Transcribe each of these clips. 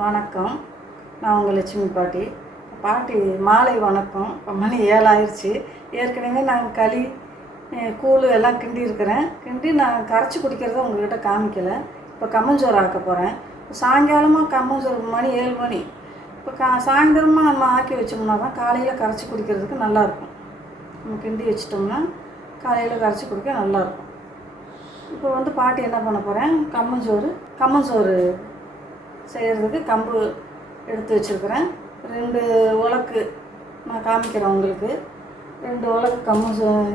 வணக்கம். நான் உங்கள் லட்சுமி பாட்டி. பாட்டி மாலை வணக்கம். இப்போ மணி ஏழாயிருச்சு. ஏற்கனவே நான் களி கூழ் எல்லாம் கிண்டி இருக்கிறேன் கிண்டி நான் கரைச்சி குடிக்கிறத உங்கள்கிட்ட காமிக்கலை. இப்போ கம்மஞ்சோறு ஆக்க போகிறேன் சாயங்காலமாக கம்மஞ்சோறு மணி ஏழு மணி. இப்போ கா சாயந்தரமாக நம்ம ஆக்கி வச்சோம்னா தான் காலையில் கரைச்சி குடிக்கிறதுக்கு நல்லாயிருக்கும். நம்ம கிண்டி வச்சிட்டோம்னா காலையில் கரைச்சி குடிக்க நல்லாயிருக்கும். இப்போ வந்து பாட்டி என்ன பண்ண போகிறேன் கம்மஞ்சோறு கம்மஞ்சோறு செய்கிறதுக்கு கம்பு எடுத்து வச்சுருக்குறேன். ரெண்டு உலக்கு நான் காமிக்கிறேன் உங்களுக்கு. ரெண்டு உலக்கு கம்பு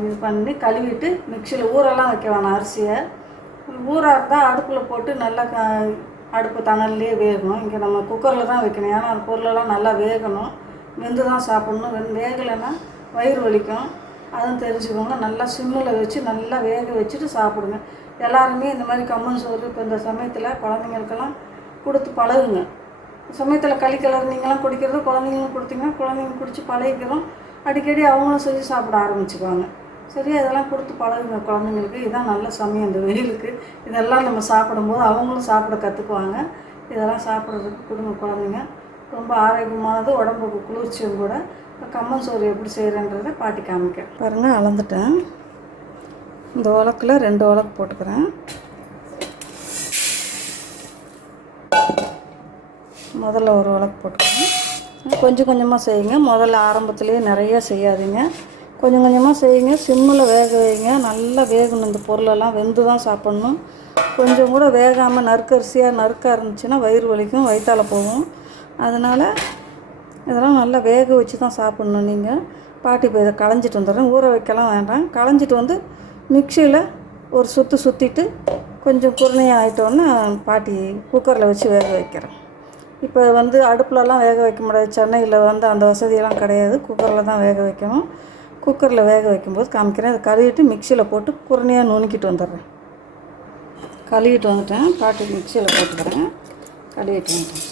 இது பண்ணி கழுவிட்டு மிக்சியில் ஊரெல்லாம் வைக்க வேணாம் அரிசியை. ஊறாக இருந்தால் அடுப்பில் போட்டு நல்லா க அடுப்பு தணல்லையே வேகணும். இங்கே நம்ம குக்கரில் தான் வைக்கணும். ஏன்னா அந்த பொருளெல்லாம் நல்லா வேகணும். வெந்து தான் சாப்பிட்ணும். வெந்து வேகலைன்னா வயிறு வலிக்கும். அதுவும் தெரிஞ்சுக்கோங்க. நல்லா சிம்மில் வச்சு நல்லா வேக வச்சுட்டு சாப்பிடுங்க. எல்லாருமே இந்த மாதிரி கம்மன் சோறு இப்போ இந்த சமயத்தில் குழந்தைங்களுக்கெல்லாம் கொடுத்து பழகுங்க. சமயத்தில் களி கலர் நீங்களாம் குடிக்கிறது குழந்தைங்களும் கொடுத்தீங்கன்னா குழந்தைங்க குடித்து பழகிக்கிறோம். அடிக்கடி அவங்களும் செஞ்சு சாப்பிட ஆரம்பிச்சுக்குவாங்க. சரி அதெல்லாம் கொடுத்து பழகுங்க குழந்தைங்களுக்கு. இதான் நல்ல சமயம் இந்த வெயிலுக்கு. இதெல்லாம் நம்ம சாப்பிடும்போது அவங்களும் சாப்பிட கற்றுக்குவாங்க இதெல்லாம் சாப்பிட்றதுக்கு கொடுங்க குழந்தைங்க. ரொம்ப ஆரோக்கியமானது உடம்புக்கு குளிர்ச்சியும் கூட. இப்போ கம்மன் சோறு எப்படி செய்கிறேன்றதை பாட்டி காமிக்க பாருங்கள் அளந்துட்டேன். இந்த உலக்கில் ரெண்டு உலக்கு போட்டுக்கிறேன். முதல்ல ஒரு விளக்கு போட்டுக்கணும் கொஞ்சம் கொஞ்சமாக செய்யுங்க. முதல்ல ஆரம்பத்துலேயே நிறைய செய்யாதீங்க. கொஞ்சம் கொஞ்சமாக செய்யுங்க. சிம்மில் வேக வைங்க. நல்லா வேகணும். இந்த பொருளெல்லாம் வெந்து தான் சாப்பிட்ணும். கொஞ்சம் கூட வேகாமல் நறுக்கரிசியாக நறுக்காக இருந்துச்சுன்னா வயிறு வலிக்கும் வயிற்றால போகும். அதனால் இதெல்லாம் நல்லா வேக வச்சு தான் சாப்பிட்ணும் நீங்கள் பாட்டி இப்போ இதை களைஞ்சிட்டு வந்துடுறேன். ஊற வைக்கலாம் வேண்டாம். களைஞ்சிட்டு வந்து மிக்சியில் ஒரு சுற்று சுற்றிட்டு கொஞ்சம் குருணையாக ஆகிட்டோன்னே பாட்டி குக்கரில் வச்சு வேக வைக்கிறேன். இப்போ வந்து அடுப்புலலாம் வேக வைக்க முடியாது. சென்னையில் வந்து அந்த வசதியெல்லாம் கிடையாது. குக்கரில் தான் வேக வைக்கணும். குக்கரில் வேக வைக்கும்போது காமிக்கிறேன். அதை கழுவிட்டு மிக்சியில் போட்டு குருணையாக நுணுக்கிட்டு வந்துடுறேன். கழுவிட்டு வந்துட்டேன். பாட்டு மிக்சியில் போட்டுக்கிறேன் கழுவிட்டு வந்துட்டேன்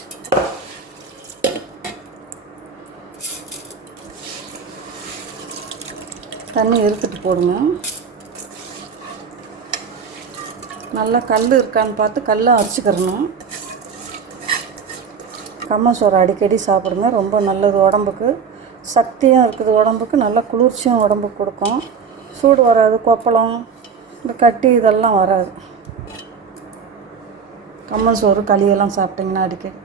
தண்ணி எடுத்துட்டு போடுங்க. நல்லா கல் இருக்கான்னு பார்த்து கல்லை அரைச்சிக்கிறணும் கம்மசோறு அடிக்கடி சாப்பிடுங்க. ரொம்ப நல்லது உடம்புக்கு. சக்தியும் இருக்குது உடம்புக்கு. நல்ல குளிர்ச்சியும் உடம்புக்கு கொடுக்கும். சூடு வராது கொப்பளம் இந்த கட்டி இதெல்லாம் வராது. கம்மசோறு களியெல்லாம் சாப்பிட்டிங்கன்னா அடிக்கடி.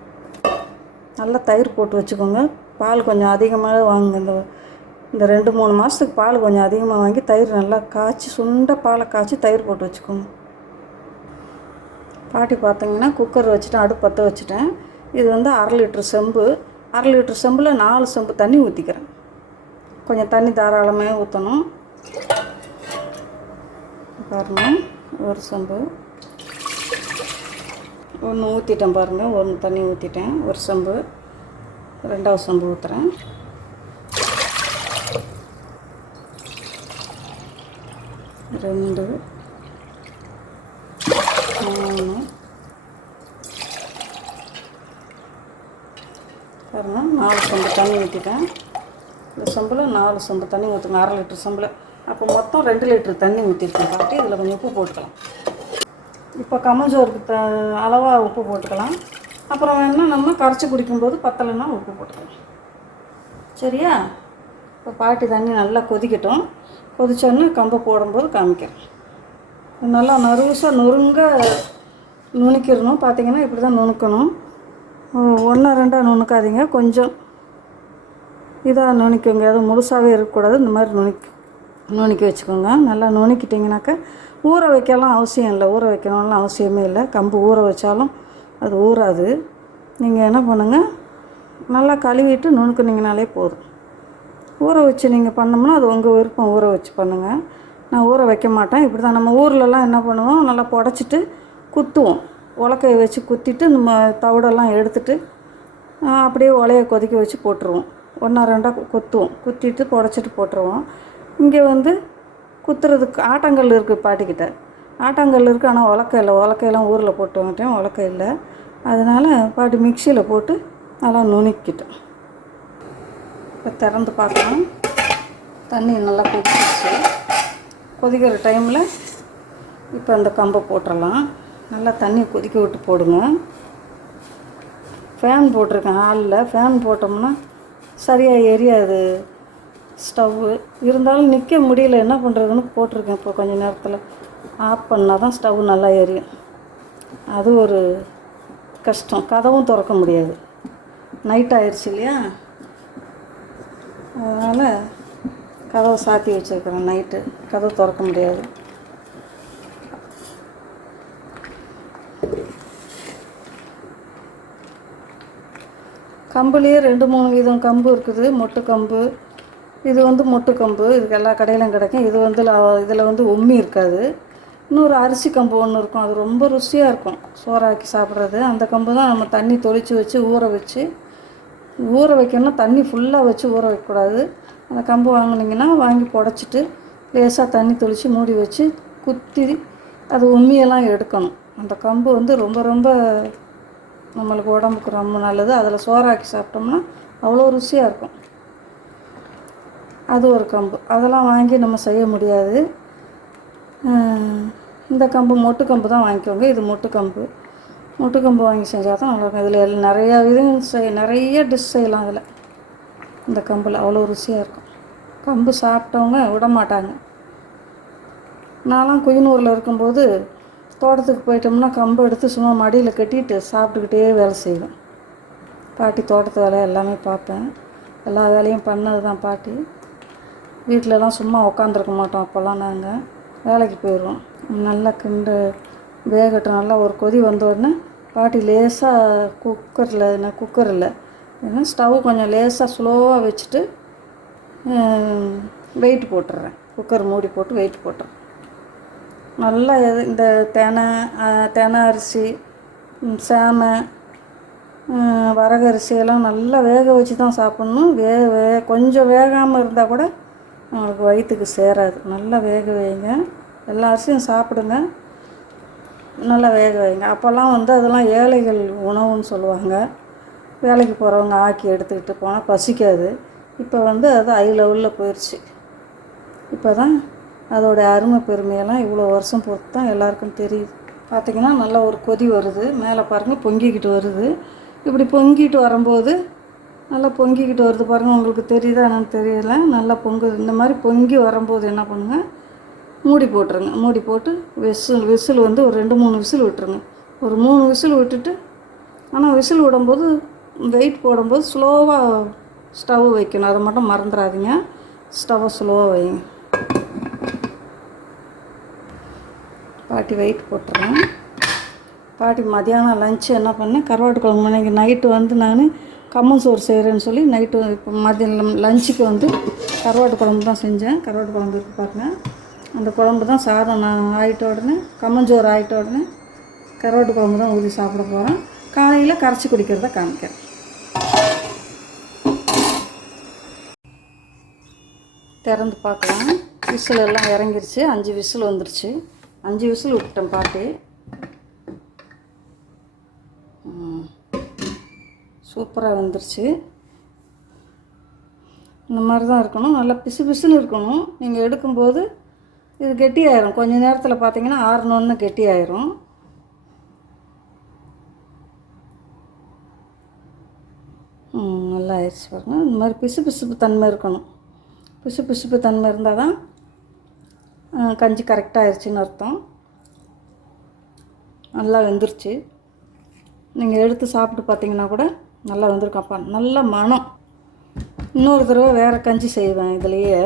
நல்லா தயிர் போட்டு வச்சுக்கோங்க. பால் கொஞ்சம் அதிகமாக வாங்குங்க. இந்த இந்த ரெண்டு மூணு மாதத்துக்கு பால் கொஞ்சம் அதிகமாக வாங்கி தயிர் நல்லா காய்ச்சி சுண்ட பாலை காய்ச்சி தயிர் போட்டு வச்சுக்கோங்க. பாட்டி பார்த்தீங்கன்னா குக்கர் வச்சுட்டேன் அடுப்பு பற்ற வச்சுட்டேன். இது வந்து அரை லிட்ரு செம்பு. அரை லிட்ரு செம்பில் நாலு செம்பு தண்ணி ஊற்றிக்கிறேன் கொஞ்சம் தண்ணி தாராளமாக ஊற்றணும் பாருங்கள் ஒரு செம்பு. ஒன்று ஊற்றிட்டேன் பாருங்கள் ஒன்று தண்ணி ஊற்றிட்டேன் ஒரு செம்பு. ரெண்டாவது செம்பு ஊற்றுறேன் ரெண்டு மூணு பாருங்க நாலு சொம்பு தண்ணி ஊற்றிட்டேன் இந்த சொம்பில் நாலு சொம்பு தண்ணி ஊற்றணும் அரை லிட்டர் சொம்பில். அப்போ மொத்தம் ரெண்டு லிட்டர் தண்ணி ஊற்றிருக்கேன் பாட்டி. இதில் கொஞ்சம் உப்பு போட்டுக்கலாம். இப்போ கமஞ்சோருக்கு த அளவாக உப்பு போட்டுக்கலாம். அப்புறம் வேணா நம்ம கரைச்சி குடிக்கும்போது பத்தலைன்னா உப்பு போட்டுக்கலாம். சரியா? இப்போ பாட்டி தண்ணி நல்லா கொதிக்கட்டும். கொதிச்சோடனே கம்பை போடும்போது காமிக்கிறேன். நல்லா நறுசாக நொறுங்க நுணுக்கிடணும். பார்த்தீங்கன்னா இப்படி தான் நுணுக்கணும். ஒன்றா ரெண்டாக நுணுக்காதீங்க. கொஞ்சம் இதாக நுணுக்குங்க அது முழுசாகவே இருக்கக்கூடாது. இந்த மாதிரி நுணுக்கி நுணுக்கி வச்சுக்கோங்க. நல்லா நுணுக்கிட்டிங்கனாக்கா ஊற வைக்கலாம் அவசியம் இல்லை. ஊற வைக்கணும்லாம் அவசியமே இல்லை. கம்பு ஊற வச்சாலும் அது ஊறாது. நீங்கள் என்ன பண்ணுங்கள் நல்லா கழுவிட்டு நுணுக்குனிங்கனாலே போதும். ஊற வச்சு நீங்கள் பண்ணோம்னா அது உங்கள் விருப்பம். ஊற வச்சு பண்ணுங்கள் நான் ஊற வைக்க மாட்டேன். இப்படி தான் நம்ம ஊர்லலாம் என்ன பண்ணுவோம்? நல்லா புடச்சிட்டு குத்துவோம். உலக்கையை வச்சு குத்திட்டு நம்ம தவிடெல்லாம் எடுத்துட்டு அப்படியே உலையை கொதிக்க வச்சு போட்டுருவோம். ஒன்றா ரெண்டாக குத்துவோம். குத்திட்டு புடச்சிட்டு போட்டுருவோம். இங்கே வந்து குத்துறதுக்கு ஆட்டங்கல் இருக்குது பாட்டிக்கிட்ட. ஆட்டாங்கல் இருக்குது ஆனால் உலக்கை இல்லை. உலக்கையெல்லாம் ஊரில் போட்டு வந்துட்டேன். உலக்கை இல்லை. அதனால் பாட்டி மிக்சியில் போட்டு நல்லா நுணுக்கிட்டேன் இப்போ திறந்து பார்க்கலாம். தண்ணி நல்லா கொதிச்சிச்சு கொதிக்கிற டைமில் இப்போ அந்த கம்பை போட்டுடலாம். நல்லா தண்ணி கொதிக்க விட்டு போடுங்க ஃபேன் போட்டிருக்கேன் ஹாலில். ஃபேன் போட்டோம்னா சரியாக எரியாது. ஸ்டவ்வு இருந்தாலும் நிற்க முடியல. என்ன பண்ணுறதுன்னு போட்டிருக்கேன் இப்போ கொஞ்ச நேரத்தில். ஆஃப் பண்ணால் தான் ஸ்டவ் நல்லா எரியும். அது ஒரு கஷ்டம். கதவும் திறக்க முடியாது. நைட் ஆயிடுச்சு இல்லையா? அதனால் கதவை சாத்தி வச்சுருக்கிறேன் நைட்டு கதவு திறக்க முடியாது. கம்புலேயே ரெண்டு மூணு விதம் கம்பு இருக்குது. மொட்டு கம்பு. இது வந்து மொட்டு கம்பு. இதுக்கு எல்லா கடையிலும் கிடைக்கும். இது வந்து இதில் வந்து உம்மி இருக்காது. இன்னொரு அரிசி கம்பு ஒன்று இருக்கும். அது ரொம்ப ருசியாக இருக்கும். சோறாக்கி சாப்பிட்றது. அந்த கம்பு தான் நம்ம தண்ணி தொளிச்சு வச்சு ஊற வச்சு ஊற வைக்கணும்னா தண்ணி ஃபுல்லாக வச்சு ஊற வைக்கக்கூடாது. அந்த கம்பு வாங்கினீங்கன்னா வாங்கி புடச்சிட்டு லேசாக தண்ணி தெளித்து மூடி வச்சு குத்தி அது உம்மியெல்லாம் எடுக்கணும். அந்த கம்பு வந்து ரொம்ப ரொம்ப நம்மளுக்கு உடம்புக்கு ரொம்ப நல்லது. அதில் சோறாக்கி சாப்பிட்டோம்னா அவ்வளோ ருசியாக இருக்கும். அது ஒரு கம்பு. அதெல்லாம் வாங்கி நம்ம செய்ய முடியாது. இந்த கம்பு மொட்டு கம்பு தான் வாங்கிக்கோங்க. இது மொட்டு கம்பு. மொட்டு கம்பு வாங்கி செஞ்சால் தான் நல்லாயிருக்கும் இதில் எல்லாம் நிறையா விதம் செய் நிறைய டிஷ் செய்யலாம் அதில் இந்த கம்பில் அவ்வளோ ருசியாக இருக்கும். கம்பு சாப்பிட்டவங்க விட மாட்டாங்க நான்லாம் குயினூரில் இருக்கும்போது தோட்டத்துக்கு போயிட்டோம்னா கம்பு எடுத்து சும்மா மடியில் கட்டிட்டு சாப்பிட்டுக்கிட்டே வேலை செய்வேன். பாட்டி தோட்டத்து வேலை எல்லாமே பார்ப்பேன். எல்லா வேலையும் பண்ணது தான் பாட்டி. வீட்டிலலாம் சும்மா உட்காந்துருக்க மாட்டோம் அப்போல்லாம் நாங்கள் வேலைக்கு போயிடுவோம். நல்லா கிண்டு வேகட்டும். நல்லா ஒரு கொதி வந்த உடனே பாட்டி லேசாக குக்கரில் என்ன குக்கர் இல்லை ஏன்னா ஸ்டவ் கொஞ்சம் லேசாக ஸ்லோவாக வச்சுட்டு வெயிட் போட்டுடுறேன். குக்கர் மூடி போட்டு வெயிட் போட்டுறேன். நல்லா எது இந்த தெனை தெனை அரிசி சேமை சாமை வரகரிசி எல்லாம் நல்லா வேக வச்சு தான் சாப்பிட்ணும். வே வே கொஞ்சம் வேகாமல் இருந்தால் கூட நம்மளுக்கு வயிற்றுக்கு சேராது. நல்லா வேக வைங்க. எல்லா அரிசியும் சாப்பிடுங்க. நல்லா வேக வைங்க. அப்போல்லாம் வந்து அதெல்லாம் ஏழைகள் உணவுன்னு சொல்லுவாங்க. வேலைக்கு போகிறவங்க ஆக்கி எடுத்துக்கிட்டு போனால் பசிக்காது. இப்போ வந்து அது ஐ லெவலில் போயிடுச்சு இப்போ தான் அதோட அருமை பெருமையெல்லாம் இவ்வளோ வருஷம் பொறுத்து தான் எல்லாருக்கும் தெரியுது. பார்த்திங்கன்னா நல்லா ஒரு கொதி வருது. மேலே பாருங்கள் பொங்கிக்கிட்டு வருது. இப்படி பொங்கிட்டு வரும்போது நல்லா பொங்கிக்கிட்டு வருது பாருங்கள் உங்களுக்கு தெரியுதா என்னன்னு தெரியல. நல்லா பொங்குது. இந்த மாதிரி பொங்கி வரும்போது என்ன பண்ணுங்கள் மூடி போட்டுருங்க. மூடி போட்டு விசில் விசில் வந்து ஒரு ரெண்டு மூணு விசில் விட்டுருங்க. ஒரு மூணு விசில் விட்டுட்டு ஆனால் விசில் விடும்போது வெயிட் போடும்போது ஸ்லோவாக ஸ்டவ் வைக்கணும். அதை மட்டும் மறந்துடாதீங்க. ஸ்டவ்வை ஸ்லோவாக வைங்க. பாட்டி வெயிட் போட்டுறேன். பாட்டி மதியானம் லஞ்சு என்ன பண்ணேன்? கருவாட்டு குழம்பு இன்றைக்கி நைட்டு வந்து நான் கம்மன் சோறு செய்கிறேன்னு சொல்லி நைட்டு இப்போ மதியம் லஞ்சுக்கு வந்து கருவாட்டு குழம்பு தான் செஞ்சேன். கருவாட்டு குழம்பு இருக்கு பாருங்க. அந்த குழம்பு தான் சாதம் நான் ஆகிட்ட உடனே கம்மஞ்சோறு ஆகிட்ட உடனே கருவாட்டு குழம்பு தான் ஊற்றி சாப்பிட போகிறேன் காலையில் கரைச்சி குடிக்கிறத காமிக்கிறேன். திறந்து பார்க்கலாம். விசில் எல்லாம் இறங்கிருச்சு. அஞ்சு விசில் வந்துருச்சு. அஞ்சு விசில் விட்டேன் பாட்டி. சூப்பராக வந்துருச்சு. இந்த மாதிரி தான் இருக்கணும். நல்லா பிசு பிசுன்னு இருக்கணும். நீங்கள் எடுக்கும்போது இது கெட்டியாயிரும். கொஞ்ச நேரத்தில் பார்த்தீங்கன்னா ஆறணுன்னு கெட்டியாயிரும். நல்லா ஆயிடுச்சு பாருங்கள் இந்த மாதிரி பிசு பிசுப்பு தன்மை இருக்கணும். பிசு பிசுப்பு தன்மை இருந்தால் தான் கஞ்சி கரெக்டாக ஆயிடுச்சுன்னு அர்த்தம். நல்லா வெந்துருச்சு. நீங்கள் எடுத்து சாப்பிட்டு பார்த்தீங்கன்னா கூட நல்லா வெந்திருக்கப்பா நல்ல மனம் இன்னொரு தடவை வேறு கஞ்சி செய்வேன் இதுலேயே.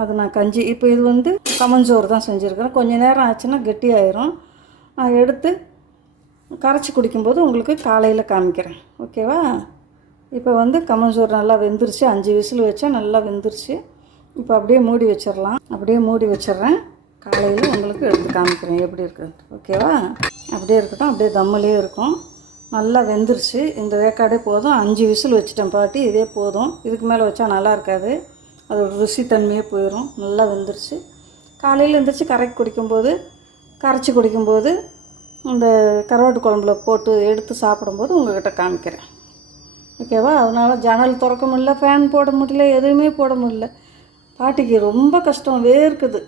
அது நான் கஞ்சி இப்போ இது வந்து கமஞ்சோறு தான் செஞ்சுருக்கிறேன். கொஞ்சம் நேரம் ஆச்சுன்னா கெட்டியாயிரும். நான் எடுத்து கரைச்சி குடிக்கும்போது உங்களுக்கு காலையில் காமிக்கிறேன். ஓகேவா? இப்போ வந்து கமஞ்சோறு நல்லா வெந்துருச்சு. அஞ்சு விசில் வச்சா நல்லா வெந்துருச்சு. இப்போ அப்படியே மூடி வச்சிடலாம். அப்படியே மூடி வச்சிடுறேன். காலையில் உங்களுக்கு எடுத்து காமிக்கிறேன். எப்படி இருக்குது ஓகேவா? அப்படியே இருக்கட்டும். அப்படியே தம்மிலே இருக்கும். நல்லா வெந்துருச்சு. இந்த வேக்காடே போதும். அஞ்சு விசில் வச்சுட்டேன் பாட்டி. இதே போதும். இதுக்கு மேலே வச்சா நல்லா இருக்காது. அதோட ருசி தன்மையே போயிடும் நல்லா வெந்துருச்சு. காலையில் எழுந்திரிச்சு கரைக்கு குடிக்கும்போது கரைச்சி குடிக்கும்போது இந்த கருவாட்டு குழம்புல போட்டு எடுத்து சாப்பிடும்போது உங்கள்கிட்ட காமிக்கிறேன். ஓகேவா? அதனால் ஜன்னல் திறக்க முடியல ஃபேன் போட முடியல எதுவுமே போட முடியல. பாட்டிக்கு ரொம்ப கஷ்டம் வேர்க்குது.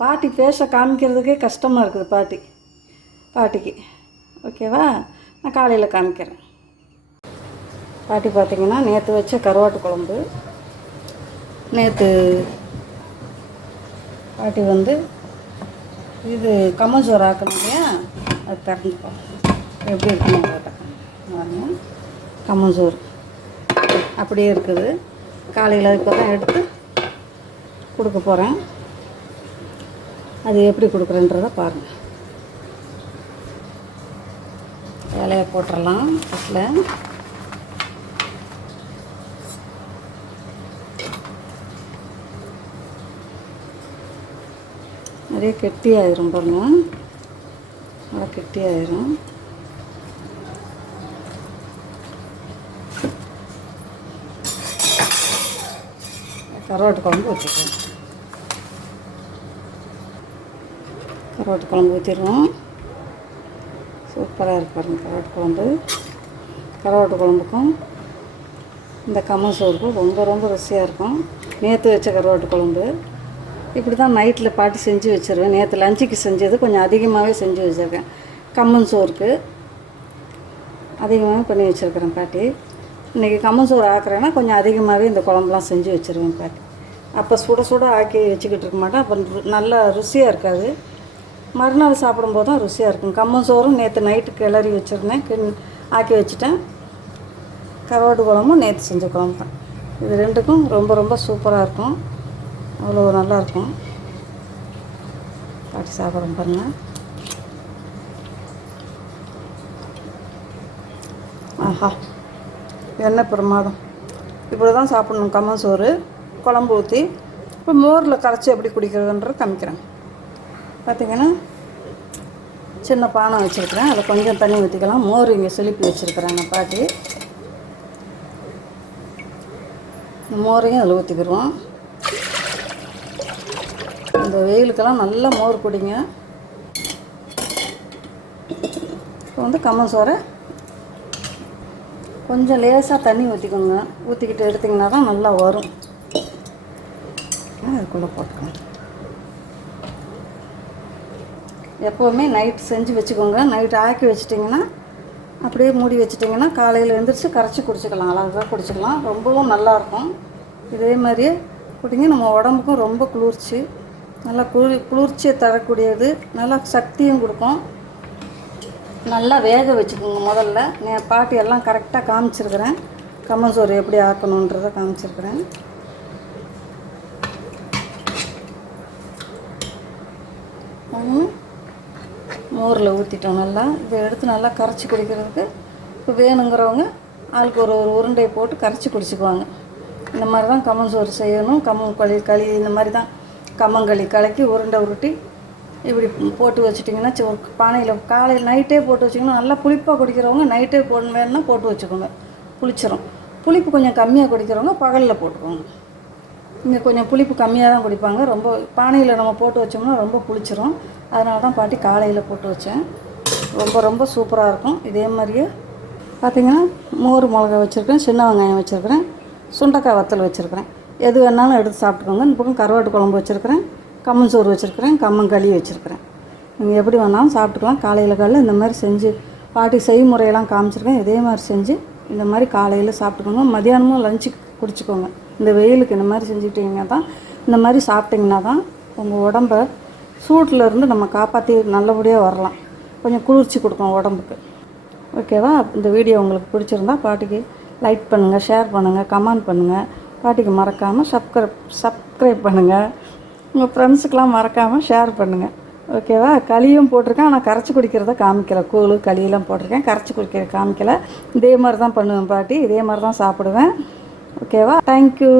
பாட்டி ஃபேஸை காமிக்கிறதுக்கே கஷ்டமாக இருக்குது பாட்டி. பாட்டிக்கு. ஓகேவா நான் காலையில் காமிக்கிறேன். பாட்டி பார்த்திங்கன்னா நேற்று வச்ச கருவாட்டு குழம்பு. நேற்று பாட்டி வந்து இது கம்மஞ்சோறு ஆக்கணும் இல்லையா? அது திறந்துப்போம் எப்படி இருக்குன்னு கேட்டேன் பாருங்க. கம்மஞ்சோறு அப்படியே இருக்குது. காலையில் இப்போ தான் எடுத்து கொடுக்க போகிறேன் அது எப்படி கொடுக்குறேன்றதை பாருங்கள் இலையை போட்டுடலாம் ஃபஸ்ட்டில் நிறைய கெட்டியாயிரும் பாருங்கள் நல்லா கெட்டியாயிரும். கருவாட்டு குழம்பு வச்சுக்கலாம் கரோட்டு குழம்பு ஊற்றிடுவோம் சூப்பராக இருப்பாருங்க கரோட்டு கருவாட்டு குழம்பு கரோட்டு குழம்புக்கும் இந்த கம்மன் சோறுக்கும் ரொம்ப ரொம்ப ருசியாக இருக்கும். நேற்று வச்ச கருவாட்டு குழம்பு இப்படி தான் நைட்டில் பாட்டி செஞ்சு வச்சுருவேன் நேற்று லஞ்சுக்கு செஞ்சது கொஞ்சம் அதிகமாகவே செஞ்சு வச்சுருக்கேன் கம்மன் சோறுக்கு அதிகமாகவே பண்ணி வச்சுருக்கிறேன் பாட்டி இன்றைக்கி கம்மன் சோறு ஆக்குறேன்னா கொஞ்சம் அதிகமாகவே இந்த குழம்புலாம் செஞ்சு வச்சுருவேன் பாட்டி அப்போ சுட சுட ஆக்கி வச்சுக்கிட்டு இருக்க மாட்டேன். அப்போ நல்லா ருசியாக இருக்காது. மறுநாள் சாப்பிடும்போது தான் ருசியாக இருக்கும். கம்மன் சோறும் நேற்று நைட்டு கிளறி வச்சுருந்தேன். கிண் ஆக்கி வச்சுட்டேன். கருவாட்டு குழம்பும் நேற்று செஞ்ச குழம்பு தான். இது ரெண்டுக்கும் ரொம்ப ரொம்ப சூப்பராக இருக்கும். அவ்வளோ நல்லாயிருக்கும் பாட்டி சாப்பிட்றோம் பாருங்கள் ஆஹா. என்ன பிரமாதம். இப்படி தான் சாப்பிடணும் கம்மன் சோறு. குழம்பு ஊற்றி இப்போ மோரில் கரைச்சி எப்படி குடிக்கிறதுன்றது காமிக்கிறேன். பார்த்தீங்கன்னா சின்ன பானை வச்சுருக்கிறேன். அதில் கொஞ்சம் தண்ணி ஊற்றிக்கலாம் மோர் இங்கே செலுப்பி வச்சுருக்கிறேன் நான் பாட்டி இந்த மோரையும் அதில் ஊற்றிக்கிடுவோம் இந்த வெயிலுக்கெல்லாம் நல்லா மோர் குடிங்க. இப்போ வந்து கம்மன் சோறை. கொஞ்சம் லேசாக தண்ணி ஊற்றிக்கோங்க ஊற்றிக்கிட்டு எடுத்திங்கன்னா தான் நல்லா வரும். அதுக்குள்ளே போட்டுக்கோங்க. எப்போவுமே நைட் செஞ்சு வச்சுக்கோங்க. நைட் ஆக்கி வச்சிட்டிங்கன்னா அப்படியே மூடி வச்சிட்டிங்கன்னா காலையில் எழுந்திரிச்சு கரைச்சி குடிச்சிக்கலாம். அழகாக குடிச்சிக்கலாம். ரொம்பவும் நல்லாயிருக்கும் இதே மாதிரியே குடிங்க. நம்ம உடம்புக்கும் ரொம்ப குளிர்ச்சி. நல்லா குளிர் குளிர்ச்சியை தரக்கூடியது. நல்லா சக்தியும் கொடுக்கும். நல்லா வேக வச்சுக்கோங்க முதல்ல. நான் பாட்டி எல்லாம் கரெக்டாக காமிச்சிருக்கிறேன். கம்மன் சோறு எப்படி ஆக்கணுன்றதை காமிச்சிருக்கிறேன் பாருங்க. மோரில் ஊற்றிட்டோம் நல்லா. இதை எடுத்து நல்லா கரைச்சி குடிக்கிறதுக்கு இப்போ வேணுங்கிறவங்க ஆளுக்கு ஒரு ஒரு உருண்டையை போட்டு கரைச்சி குடிச்சுக்குவாங்க. இந்த மாதிரி தான் கம்மன் சோறு செய்யணும். கம்மன் களி களி இந்த மாதிரி தான் கம்மங்களி கலக்கி உருண்டை உருட்டி இப்படி போட்டு வச்சுட்டிங்கன்னா ஒரு பானையில் காலையில் நைட்டே போட்டு வச்சிங்கன்னா நல்லா புளிப்பாக குடிக்கிறவங்க நைட்டே போடணும் வேணும்னா போட்டு வச்சுக்கோங்க. புளிச்சிரும். புளிப்பு கொஞ்சம் கம்மியாக குடிக்கிறவங்க பகலில் போட்டுக்கோங்க. இங்கே கொஞ்சம் புளிப்பு கம்மியாக தான் குடிப்பாங்க. ரொம்ப பானையில் நம்ம போட்டு வச்சோம்னா ரொம்ப புளிச்சிரும். அதனால தான் பாட்டி காலையில் போட்டு வச்சேன். ரொம்ப ரொம்ப சூப்பராக இருக்கும். இதே மாதிரியே பார்த்திங்கன்னா மோர் மிளகா வச்சுருக்கேன் சின்ன வெங்காயம் வச்சுருக்கிறேன் சுண்டக்காய் வத்தல் வச்சுருக்கிறேன். எது வேணாலும் எடுத்து சாப்பிட்டுக்கோங்க. இந்த பக்கம் கருவாட்டு குழம்பு வச்சுருக்கிறேன் கம்மன் சோறு வச்சுருக்கிறேன் கம்மன் களி வச்சுருக்கிறேன். நீங்கள் எப்படி வேணாலும் சாப்பிட்டுக்கலாம். காலையில் காலையில் இந்த மாதிரி செஞ்சு பாட்டி செய்முறையெல்லாம் காமிச்சிருக்கேன். இதே மாதிரி செஞ்சு இந்த மாதிரி காலையில் சாப்பிட்டுக்கோங்க. மதியானமும் லஞ்சுக்கு குடிச்சிக்கோங்க. இந்த வெயிலுக்கு இந்த மாதிரி செஞ்சுக்கிட்டிங்கன்னா தான் இந்த மாதிரி சாப்பிட்டிங்கன்னா தான் உங்கள் உடம்ப சூட்டில் இருந்து நம்ம காப்பாற்றி நல்லபடியாக வரலாம். கொஞ்சம் குளிர்ச்சி கொடுக்கும் உடம்புக்கு. ஓகேவா இந்த வீடியோ உங்களுக்கு பிடிச்சிருந்தா பாட்டிக்கு லைக் பண்ணுங்கள் ஷேர் பண்ணுங்கள் கமெண்ட் பண்ணுங்கள் பாட்டிக்கு மறக்காமல் சப்ஸ்கிரைப் சப்ஸ்கிரைப் பண்ணுங்கள் உங்கள் ஃப்ரெண்ட்ஸுக்கெலாம் மறக்காமல் ஷேர் பண்ணுங்கள் ஓகேவா களியும் போட்டிருக்கேன். ஆனால் கரைச்சி குடிக்கிறத காமிக்கல. கூழு களியெல்லாம் போட்டிருக்கேன். கரைச்சி குடிக்கிற காமிக்கல. இதே மாதிரி தான் பண்ணுவேன் பாட்டி. இதே மாதிரி தான் சாப்பிடுவேன். ஓகேவா? தேங்க்யூ